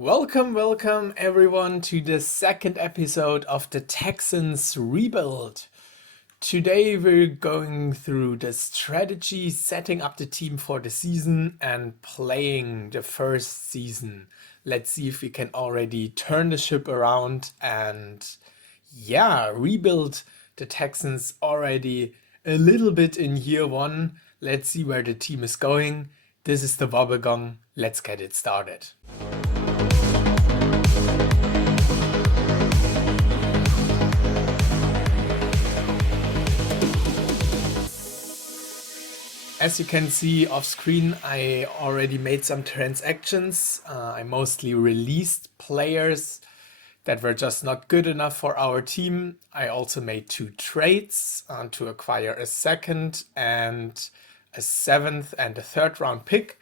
Welcome everyone to the second episode of the Texans rebuild. Today we're going through the strategy, setting up the team for the season and playing the first season. Let's see if we can already turn the ship around and rebuild the Texans already a little bit in year one. Let's see where the team is going. This is the Wobbegong. Let's get it started. As you can see off screen, I already made some transactions. I mostly released players that were just not good enough for our team. I also made 2 trades to acquire a second and a 7th and a 3rd round pick.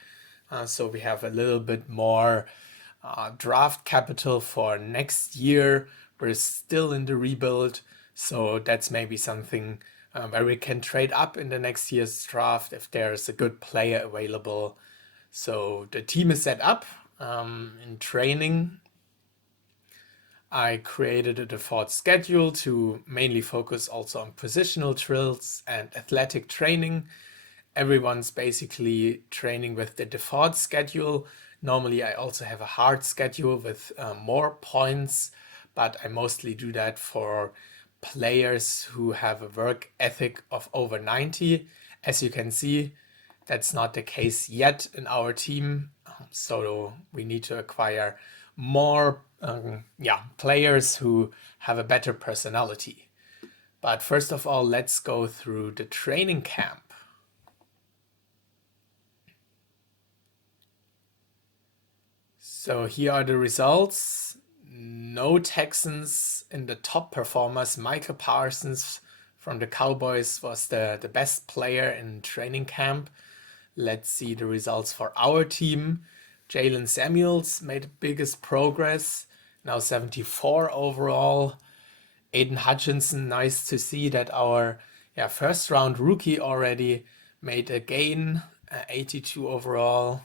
So we have a little bit more draft capital for next year. We're still in the rebuild, so that's maybe something where we can trade up in the next year's draft if there's a good player available. So the team is set up in training. I created a default schedule to mainly focus also on positional drills and athletic training. Everyone's basically training with the default schedule. Normally I also have a hard schedule with more points, but I mostly do that for players who have a work ethic of over 90. As you can see, that's not the case yet in our team. So we need to acquire more players who have a better personality. But first of all, let's go through the training camp. So here are the results. No Texans in the top performers. Michael Parsons from the Cowboys was the best player in training camp. Let's see the results for our team. Jalen Samuels made the biggest progress, now 74 overall. Aiden Hutchinson, nice to see that our first round rookie already made a gain, 82 overall.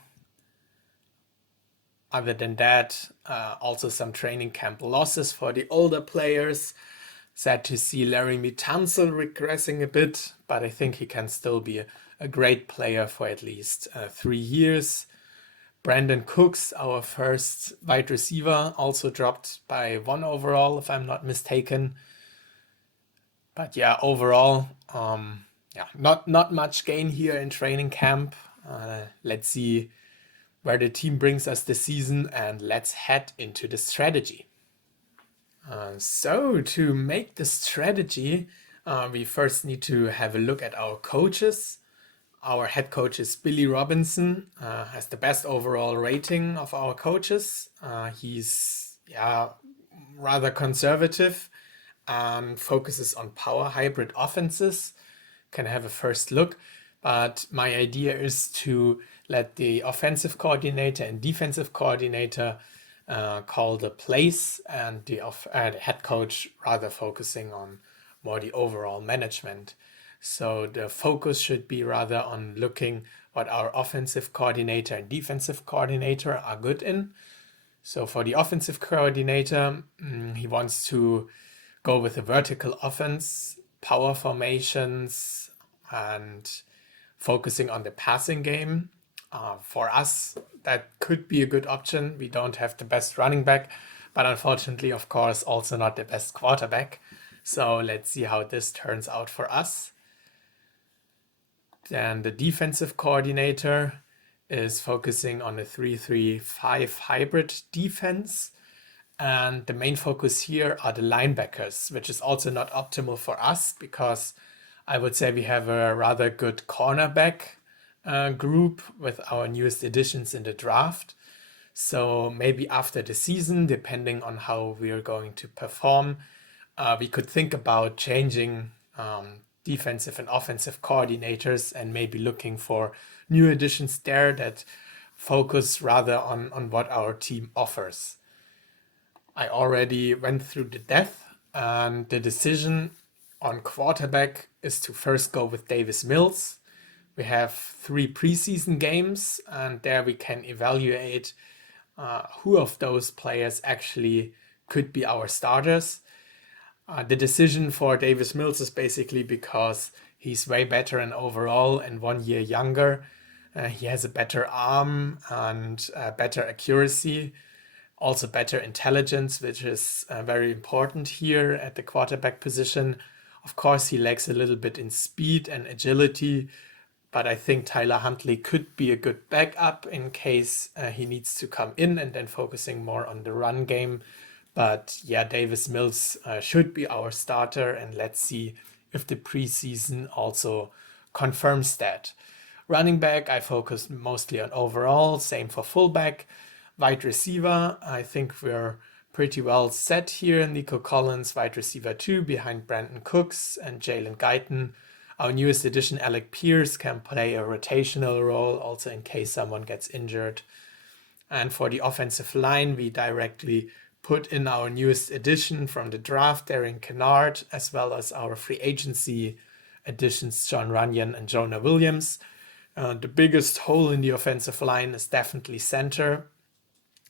Other than that, also some training camp losses for the older players. Sad to see Laramie Tunsil regressing a bit, but I think he can still be a great player for at least 3 years. Brandon Cooks, our first wide receiver, also dropped by 1 overall, if I'm not mistaken. But overall, not much gain here in training camp. Let's see where the team brings us this season, and let's head into the strategy. So to make the strategy, we first need to have a look at our coaches. Our head coach is Billy Robinson, has the best overall rating of our coaches. He's rather conservative and focuses on power hybrid offenses. Can have a first look, but my idea is to let the offensive coordinator and defensive coordinator call the plays, and the head coach rather focusing on more the overall management. So the focus should be rather on looking what our offensive coordinator and defensive coordinator are good in. So for the offensive coordinator, he wants to go with a vertical offense, power formations, and focusing on the passing game. For us, that could be a good option. We don't have the best running back, but unfortunately, of course, also not the best quarterback. So let's see how this turns out for us. Then the defensive coordinator is focusing on a 3-3-5 hybrid defense. And the main focus here are the linebackers, which is also not optimal for us because I would say we have a rather good cornerback group with our newest additions in the draft. So maybe after the season, depending on how we are going to perform, we could think about changing defensive and offensive coordinators and maybe looking for new additions there that focus rather on what our team offers. I already went through the depth, and the decision on quarterback is to first go with Davis Mills. We have 3 preseason games, and there we can evaluate who of those players actually could be our starters. The decision for Davis Mills is basically because he's way better in overall and 1 year younger. He has a better arm and better accuracy, also better intelligence, which is very important here at the quarterback position. Of course, he lacks a little bit in speed and agility, but I think Tyler Huntley could be a good backup in case he needs to come in and then focusing more on the run game. But yeah, Davis Mills should be our starter, and let's see if the preseason also confirms that. Running back, I focus mostly on overall, same for fullback. Wide receiver, I think we're pretty well set here. Nico Collins, wide receiver 2, behind Brandon Cooks and Jalen Guyton. Our newest addition, Alec Pierce, can play a rotational role, also in case someone gets injured. And for the offensive line, we directly put in our newest addition from the draft, Darren Kennard, as well as our free agency additions, John Runyon and Jonah Williams. The biggest hole in the offensive line is definitely center.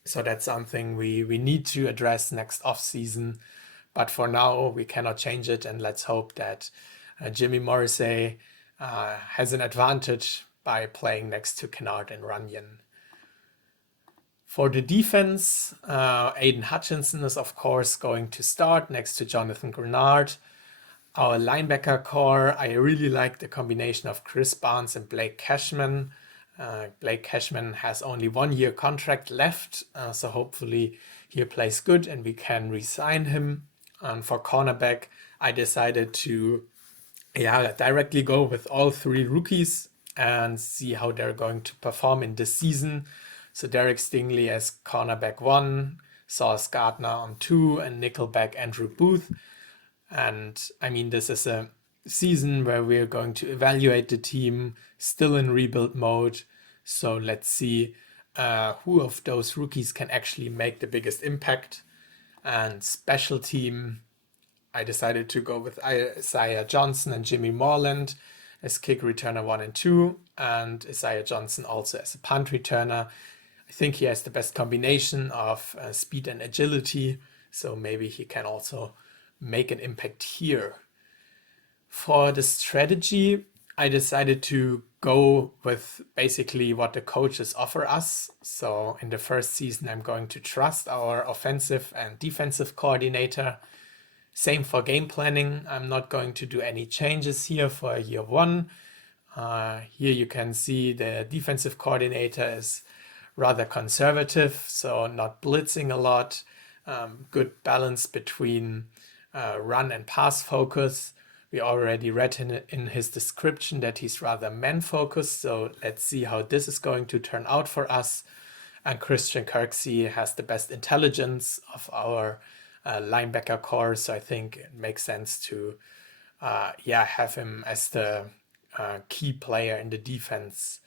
So that's something we need to address next offseason. But for now, we cannot change it. And let's hope that Jimmy Morrissey has an advantage by playing next to Kennard and Runyon. For the defense, Aiden Hutchinson is, of course, going to start next to Jonathan Grenard. Our linebacker core, I really like the combination of Chris Barnes and Blake Cashman. Blake Cashman has only 1 year contract left, so hopefully he plays good and we can re-sign him. And for cornerback, I decided to directly go with all 3 rookies and see how they're going to perform in this season. So Derek Stingley as cornerback 1, Sauce Gardner on 2, and nickelback Andrew Booth. And I mean, this is a season where we're going to evaluate the team, still in rebuild mode. So let's see who of those rookies can actually make the biggest impact. And special team, I decided to go with Isaiah Johnson and Jimmy Moreland as kick returner 1 and 2, and Isaiah Johnson also as a punt returner. I think he has the best combination of speed and agility, so maybe he can also make an impact here. For the strategy, I decided to go with basically what the coaches offer us. So in the first season, I'm going to trust our offensive and defensive coordinator. Same for game planning. I'm not going to do any changes here for year 1. Here you can see the defensive coordinator is rather conservative, so not blitzing a lot. Good balance between run and pass focus. We already read in his description that he's rather man-focused, so let's see how this is going to turn out for us. And Christian Kirksey has the best intelligence of our linebacker core, so I think it makes sense to have him as the key player in the defense.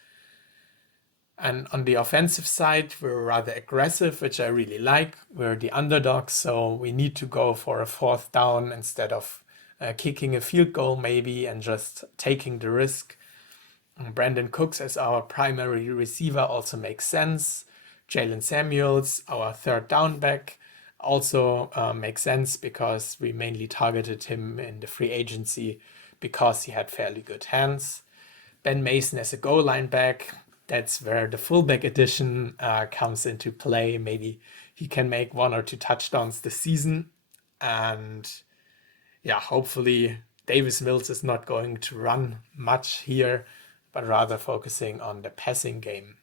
And on the offensive side, we're rather aggressive, which I really like. We're the underdogs, so we need to go for a 4th down instead of kicking a field goal maybe and just taking the risk. Brandon Cooks as our primary receiver also makes sense. Jalen Samuels, our 3rd down back, also makes sense because we mainly targeted him in the free agency because he had fairly good hands. Ben Mason as a goal line back. That's where the fullback edition comes into play. Maybe he can make 1 or 2 touchdowns this season. And hopefully Davis Mills is not going to run much here, but rather focusing on the passing game.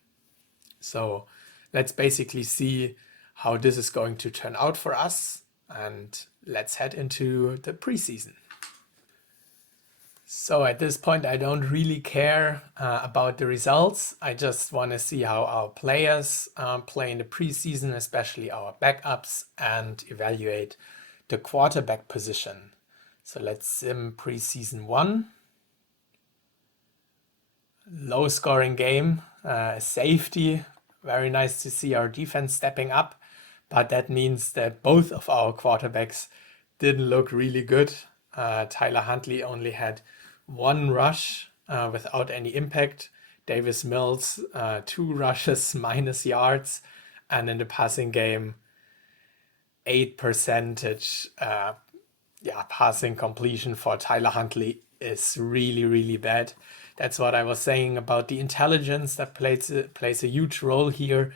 So let's basically see how this is going to turn out for us. And let's head into the preseason. So at this point, I don't really care about the results. I just want to see how our players play in the preseason, especially our backups, and evaluate the quarterback position. So let's sim preseason 1. Low scoring game, safety. Very nice to see our defense stepping up, but that means that both of our quarterbacks didn't look really good. Tyler Huntley only had 1 rush without any impact. Davis Mills, 2 rushes minus yards. And in the passing game, 8% passing completion for Tyler Huntley is really, really bad. That's what I was saying about the intelligence that plays a huge role here.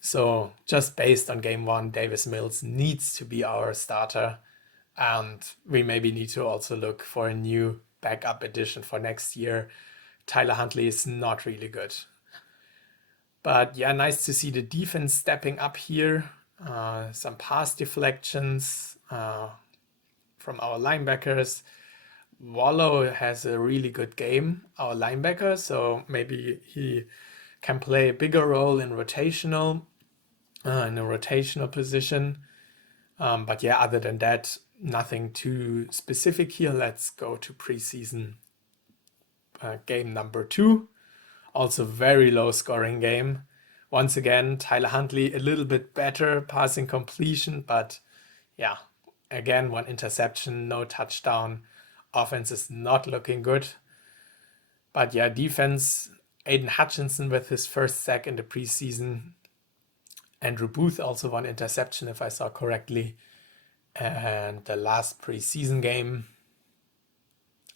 So just based on game one, Davis Mills needs to be our starter. And we maybe need to also look for a new backup addition for next year. Tyler Huntley is not really good. But yeah, nice to see the defense stepping up here. Some pass deflections from our linebackers. Wallow has a really good game, our linebacker, so maybe he can play a bigger role in a rotational position. But yeah, other than that, nothing too specific here. Let's go to preseason game number 2. Also very low scoring game. Once again, Tyler Huntley a little bit better passing completion, but yeah, again, 1 interception, no touchdown. Offense is not looking good. But yeah, defense, Aiden Hutchinson with his first sack in the preseason. Andrew Booth also 1 interception, if I saw correctly. And the last preseason game,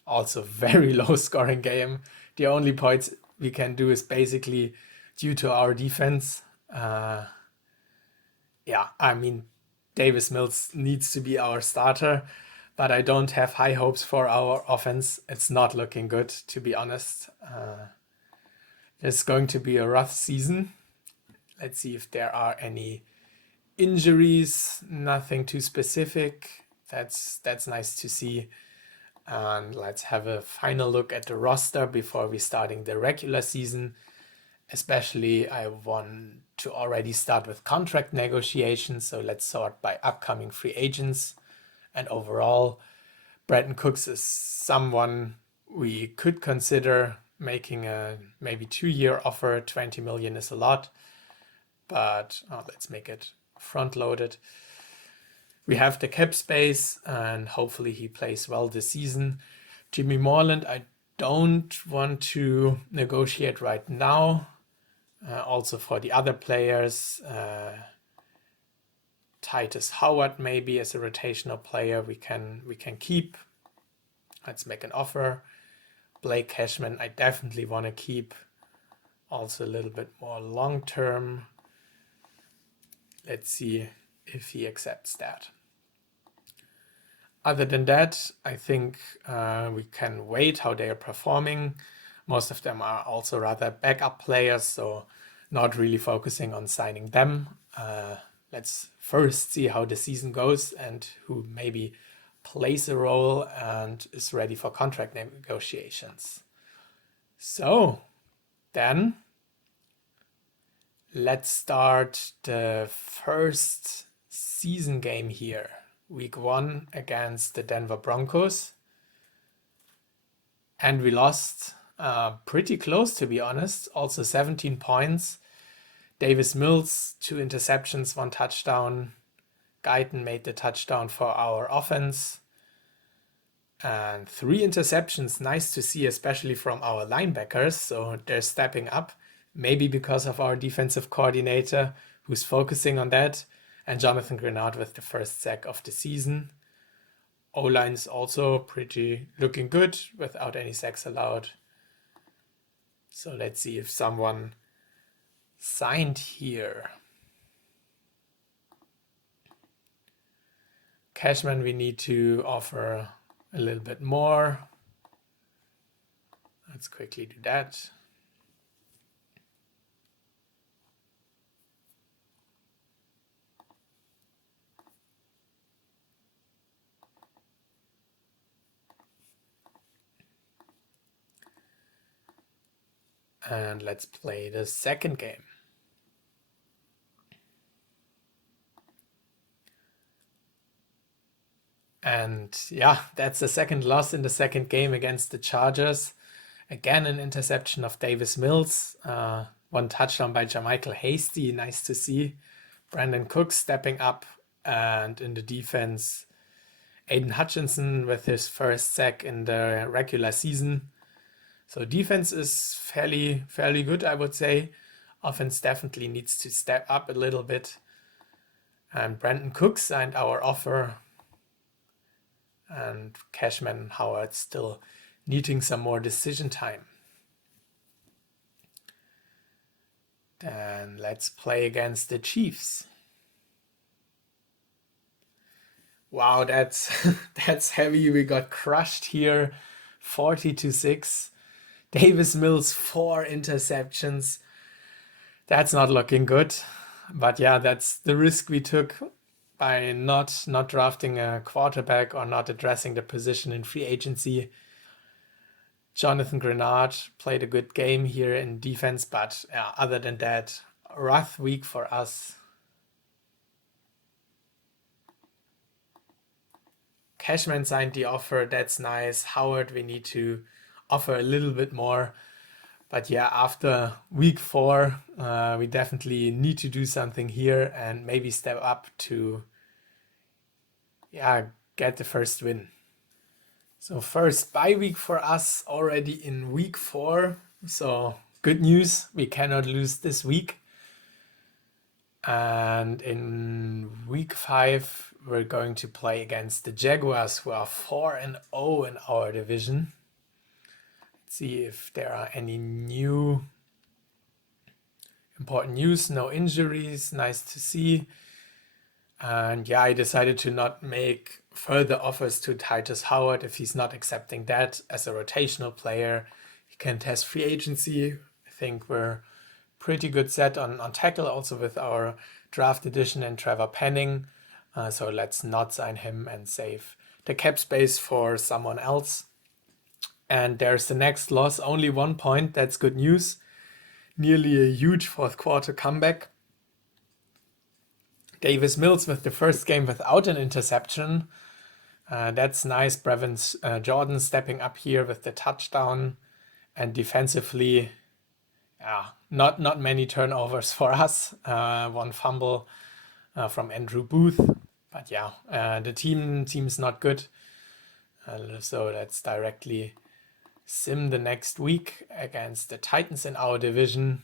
also very low scoring game. The only points we can do is basically due to our defense. Davis Mills needs to be our starter, but I don't have high hopes for our offense. It's not looking good, to be honest. It's going to be a rough season. Let's see if there are any injuries. Nothing too specific. That's nice to see. And let's have a final look at the roster before we starting the regular season. Especially, I want to already start with contract negotiations. So let's sort by upcoming free agents. And overall, Brandon Cooks is someone we could consider making a maybe 2-year offer. 20 million is a lot, but let's make it front loaded. We have the cap space and hopefully he plays well this season. Jimmy Moreland, I don't want to negotiate right now. Also for the other players, Titus Howard maybe as a rotational player we can keep. Let's make an offer. Blake Cashman I definitely want to keep. Also a little bit more long term. Let's see if he accepts that. Other than that, I think we can wait how they are performing. Most of them are also rather backup players, so not really focusing on signing them. Let's first see how the season goes and who maybe plays a role and is ready for contract negotiations. So then let's start the first season game here. Week 1 against the Denver Broncos. And we lost pretty close, to be honest. Also 17 points. Davis Mills, 2 interceptions, 1 touchdown. Guyton made the touchdown for our offense. And 3 interceptions, nice to see, especially from our linebackers. So they're stepping up, maybe because of our defensive coordinator who's focusing on that. And Jonathan Grenard with the first sack of the season. O-line is also pretty looking good without any sacks allowed. So let's see if someone signed here. Cashman, we need to offer a little bit more. Let's quickly do that. And let's play the second game. And yeah, that's the second loss in the second game against the Chargers. Again, an interception of Davis Mills. 1 touchdown by Jermichael Hasty. Nice to see. Brandon Cooks stepping up. And in the defense, Aiden Hutchinson with his first sack in the regular season. So defense is fairly good, I would say. Offense definitely needs to step up a little bit. And Brandon Cooks signed our offer. And Cashman Howard still needing some more decision time. Then let's play against the Chiefs. Wow, that's that's heavy. We got crushed here, 40-6. Davis Mills 4 interceptions. That's not looking good. But yeah, that's the risk we took by not drafting a quarterback or not addressing the position in free agency. Jonathan Grenard played a good game here in defense, but other than that, rough week for us. Cashman signed the offer. That's nice. Howard, we need to offer a little bit more. But yeah, after week 4, we definitely need to do something here and maybe step up to get the first win. So first bye week for us already in week 4. So good news, we cannot lose this week. And in week 5, we're going to play against the Jaguars, who are 4-0 in our division. Let's see if there are any new important news. No injuries, nice to see. And yeah, I decided to not make further offers to Titus Howard if he's not accepting that as a rotational player. He can test free agency. I think we're pretty good set on tackle, also with our draft edition and Trevor Penning. So let's not sign him and save the cap space for someone else. And there's the next loss, only 1 point. That's good news. Nearly a huge fourth quarter comeback. Davis Mills with the first game without an interception. That's nice. Brevin Jordan stepping up here with the touchdown. And defensively, not many turnovers for us. 1 fumble from Andrew Booth. But yeah, the team's not good. So let's directly sim the next week against the Titans in our division.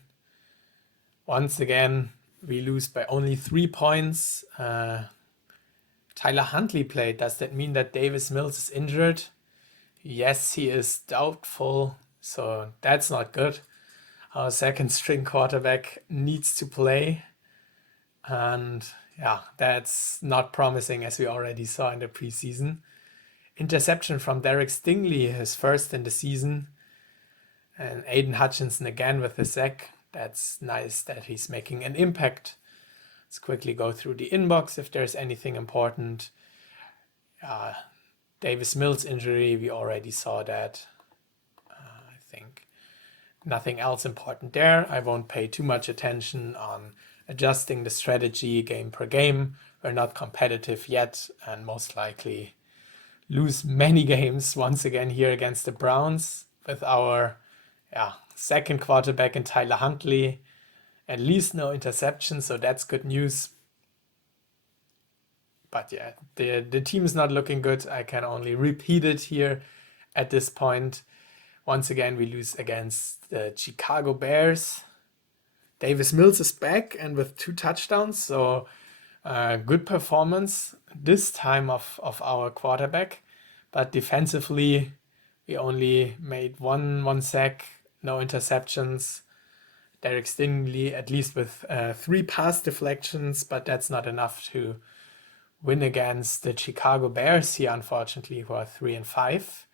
Once again, we lose by only 3 points. Tyler Huntley played. Does that mean that Davis Mills is injured? Yes, he is doubtful. So that's not good. Our second string quarterback needs to play. And yeah, that's not promising, as we already saw in the preseason. Interception from Derek Stingley, his first in the season. And Aiden Hutchinson again with the sack. That's nice that he's making an impact. Let's quickly go through the inbox if there's anything important. Davis Mills injury, we already saw that. I think nothing else important there. I won't pay too much attention on adjusting the strategy game per game. We're not competitive yet and most likely lose many games once again here against the Browns with our second quarterback in Tyler Huntley. At least no interception, so that's good news. But yeah, the team is not looking good. I can only repeat it here at this point. Once again, we lose against the Chicago Bears. Davis Mills is back and with 2 touchdowns, so good performance this time of our quarterback. But defensively, we only made one sack, no interceptions. Derek Stingley, at least with 3 pass deflections, but that's not enough to win against the Chicago Bears here, unfortunately, who are 3-5.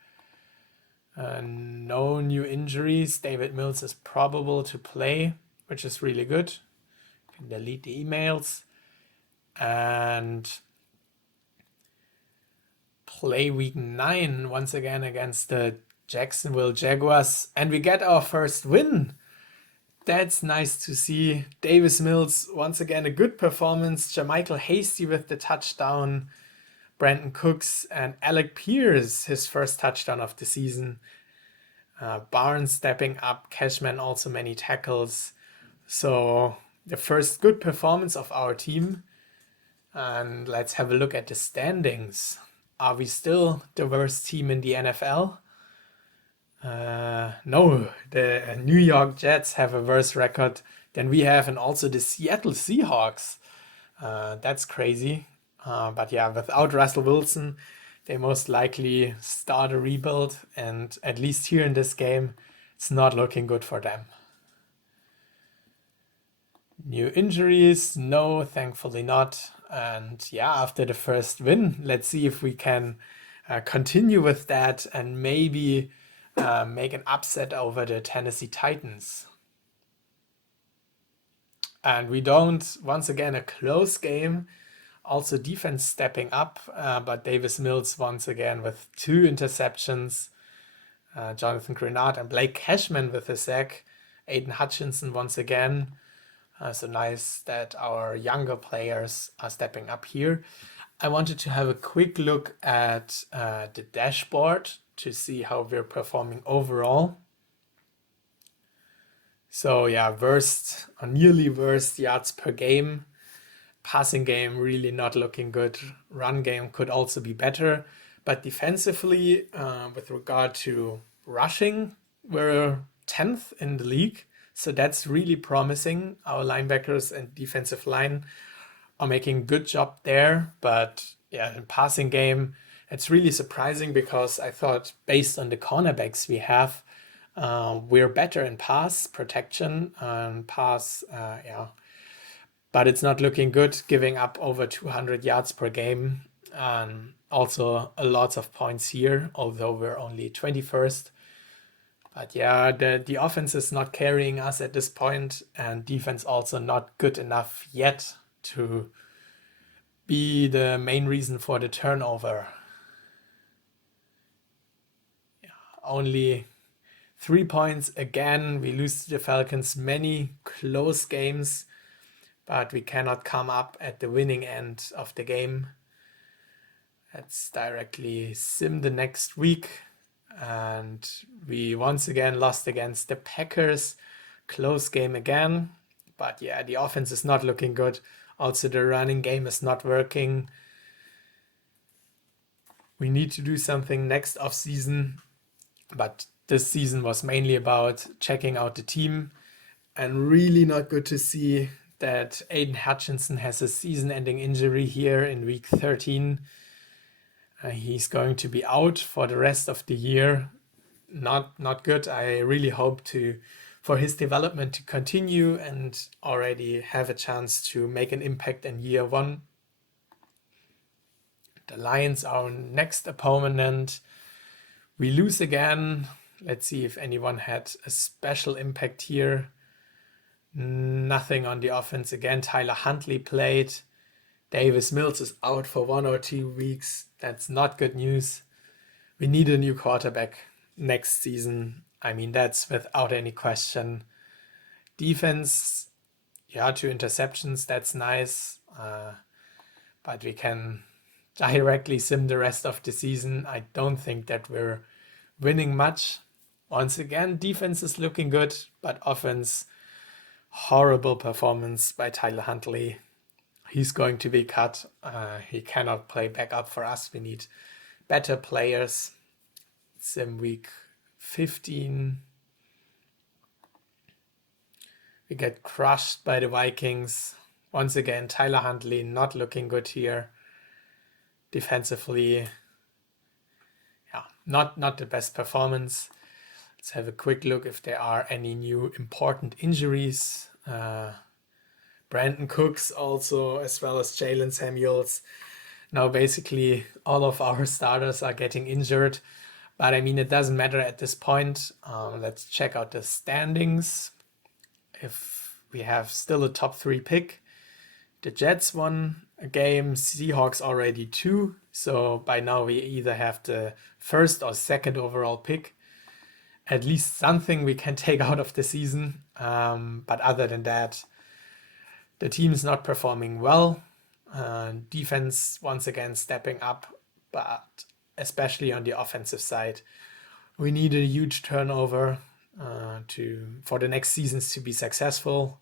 No new injuries. David Mills is probable to play, which is really good. You can delete the emails. And play week 9 once again against the Jacksonville Jaguars. And we get our first win. That's nice to see. Davis Mills, once again, a good performance. Jermichael Hasty with the touchdown. Brandon Cooks and Alec Pierce, his first touchdown of the season. Barnes stepping up. Cashman also many tackles. So the first good performance of our team. And let's have a look at the standings. Are we still the worst team in the NFL? No, the New York Jets have a worse record than we have, and also the Seattle Seahawks. That's crazy. But yeah, without Russell Wilson, they most likely start a rebuild, and at least here in this game, it's not looking good for them. New injuries? No, thankfully not. And yeah, after the first win, let's see if we can continue with that and maybe make an upset over the Tennessee Titans. And we don't, once again, a close game. Also defense stepping up, but Davis Mills once again with 2 interceptions. Jonathan Grenard and Blake Cashman with a sack. Aiden Hutchinson once again. So nice that our younger players are stepping up here. I wanted to have a quick look at the dashboard to see how we're performing overall. So yeah, worst or nearly worst yards per game. Passing game really not looking good. Run game could also be better. But defensively, with regard to rushing, we're 10th in the league. So that's really promising. Our linebackers and defensive line are making a good job there. But yeah, in passing game, it's really surprising because I thought based on the cornerbacks we have, we're better in pass protection and pass, but it's not looking good, giving up over 200 yards per game. Also a lots of points here, although we're only 21st. But yeah, the offense is not carrying us at this point, and defense also not good enough yet to be the main reason for the turnover. Yeah, only 3 points again. We lose to the Falcons. Many close games, but we cannot come up at the winning end of the game. Let's directly sim the next week. And we once again lost against the Packers. Close game again. But yeah, the offense is not looking good. Also, the running game is not working. We need to do something next offseason. But this season was mainly about checking out the team. And really not good to see that Aiden Hutchinson has a season-ending injury here in week 13. He's going to be out for the rest of the year. Not good. I really hope for his development to continue and already have a chance to make an impact in year 1. The Lions are our next opponent. We lose again. Let's see if anyone had a special impact here. Nothing on the offense again. Tyler Huntley played. Davis Mills is out for 1 or 2 weeks. That's not good news. We need a new quarterback next season. I mean, that's without any question. Defense, yeah, 2 interceptions. That's nice. But we can directly sim the rest of the season. I don't think that we're winning much. Once again, defense is looking good, but offense, horrible performance by Tyler Huntley. He's going to be cut. He cannot play backup for us. We need better players. Sim week 15. We get crushed by the Vikings. Once again, Tyler Huntley not looking good here. Defensively, yeah, not the best performance. Let's have a quick look if there are any new important injuries. Brandon Cooks also, as well as Jalen Samuels. Now basically all of our starters are getting injured, but I mean it doesn't matter at this point. Let's check out the standings. If we have still a top 3 pick, the Jets won a game, Seahawks already 2. So by now we either have the 1st or 2nd overall pick. At least something we can take out of the season. But other than that, the team is not performing well. Defense once again stepping up, but especially on the offensive side, we need a huge turnover for the next seasons to be successful.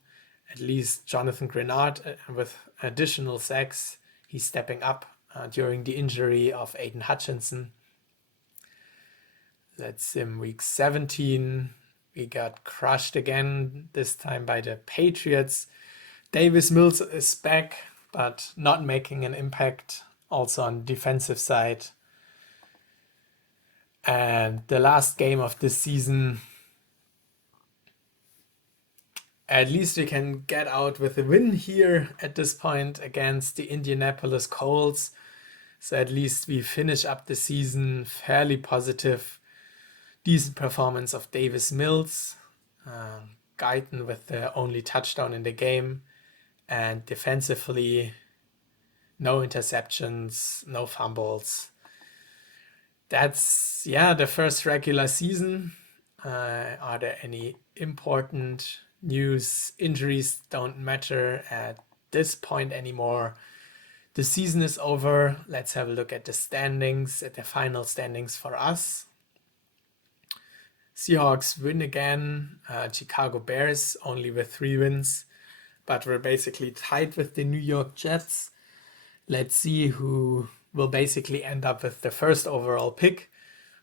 At least Jonathan Grenard with additional sacks. He's stepping up during the injury of Aiden Hutchinson. Let's sim week 17. We got crushed again, this time by the Patriots. Davis Mills is back, but not making an impact also on defensive side. And the last game of this season, at least we can get out with a win here at this point against the Indianapolis Colts. So at least we finish up the season fairly positive. Decent performance of Davis Mills, Guyton with the only touchdown in the game, and defensively, no interceptions, no fumbles. That's, the first regular season. Are there any important news? Injuries don't matter at this point anymore. The season is over. Let's have a look at the standings, at the final standings for us. Seahawks win again. Chicago Bears only with 3 wins, but we're basically tied with the New York Jets. Let's see who will basically end up with the first overall pick.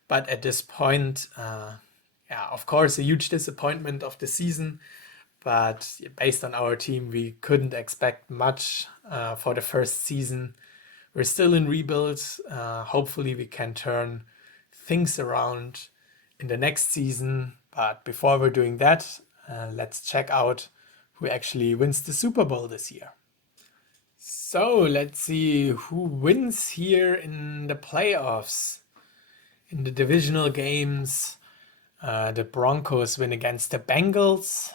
But at this point, of course, a huge disappointment of the season. But based on our team, we couldn't expect much for the first season. We're still in rebuild. Hopefully, we can turn things around in the next season. But before we're doing that, let's check out who actually wins the Super Bowl this year. So let's see who wins here in the playoffs. In the divisional games, the Broncos win against the Bengals.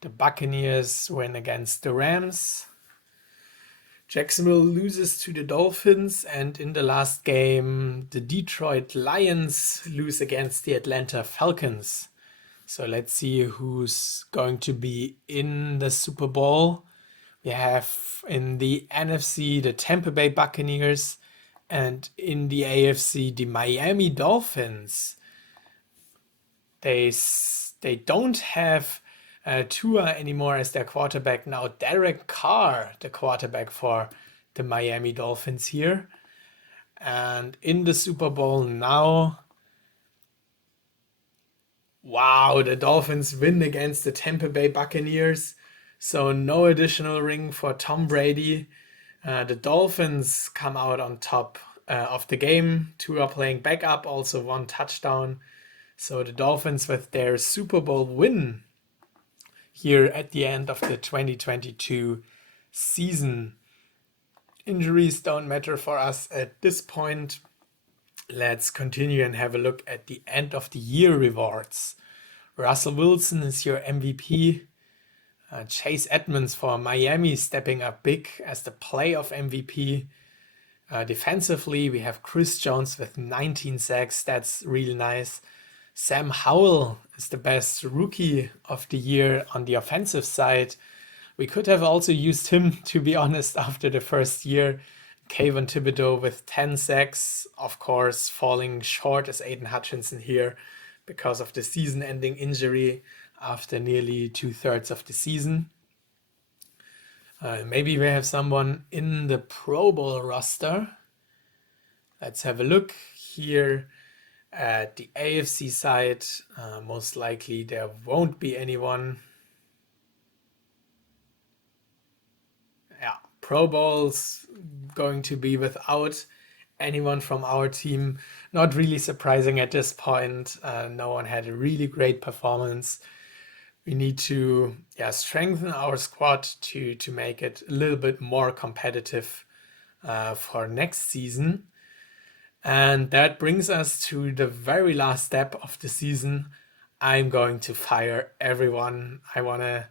The Buccaneers win against the Rams. Jacksonville loses to the Dolphins, and in the last game, the Detroit Lions lose against the Atlanta Falcons. So let's see who's going to be in the Super Bowl. We have in the NFC the Tampa Bay Buccaneers, and in the AFC the Miami Dolphins. They don't have Tua anymore as their quarterback now. Derek Carr, the quarterback for the Miami Dolphins here. And in the Super Bowl now, wow, the Dolphins win against the Tampa Bay Buccaneers. So no additional ring for Tom Brady. The Dolphins come out on top of the game. Tua playing backup, also 1 touchdown. So the Dolphins with their Super Bowl win here at the end of the 2022 season. Injuries don't matter for us at this point. Let's continue and have a look at the end of the year rewards. Russell Wilson is your MVP. Chase Edmonds for Miami stepping up big as the playoff MVP. Defensively, we have Chris Jones with 19 sacks. That's really nice. Sam Howell is the best rookie of the year on the offensive side. We could have also used him, to be honest, after the first year. Kayvon Thibodeau with 10 sacks, of course, falling short as Aiden Hutchinson here because of the season-ending injury after nearly 2/3 of the season. Maybe we have someone in the Pro Bowl roster. Let's have a look here at the AFC side. Most likely there won't be anyone. Pro Bowls going to be without anyone from our team. Not really surprising at this point. No one had a really great performance. We need to strengthen our squad to make it a little bit more competitive for next season. And that brings us to the very last step of the season. I'm going to fire everyone. I want to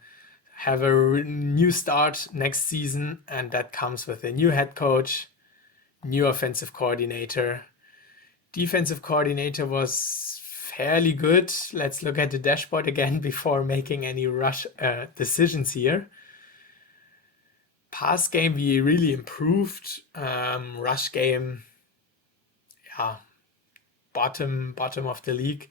have a new start next season, and that comes with a new head coach, new offensive coordinator. Defensive coordinator was fairly good. Let's look at the dashboard again before making any rush decisions here. Pass game, we really improved. Rush game, bottom of the league.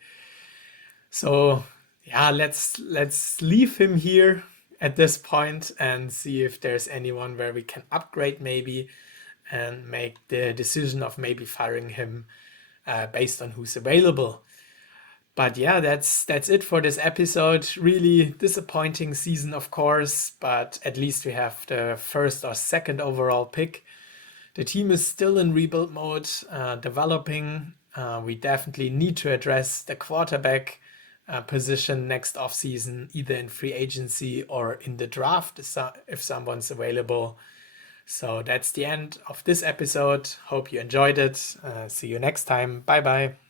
So let's leave him here at this point and see if there's anyone where we can upgrade maybe and make the decision of maybe firing him based on who's available. But yeah, that's it for this episode. Really disappointing season, of course, but at least we have the first or second overall pick. The team is still in rebuild mode, developing. We definitely need to address the quarterback position next offseason, either in free agency or in the draft if someone's available. So that's the end of this episode. Hope you enjoyed it. See you next time. Bye bye.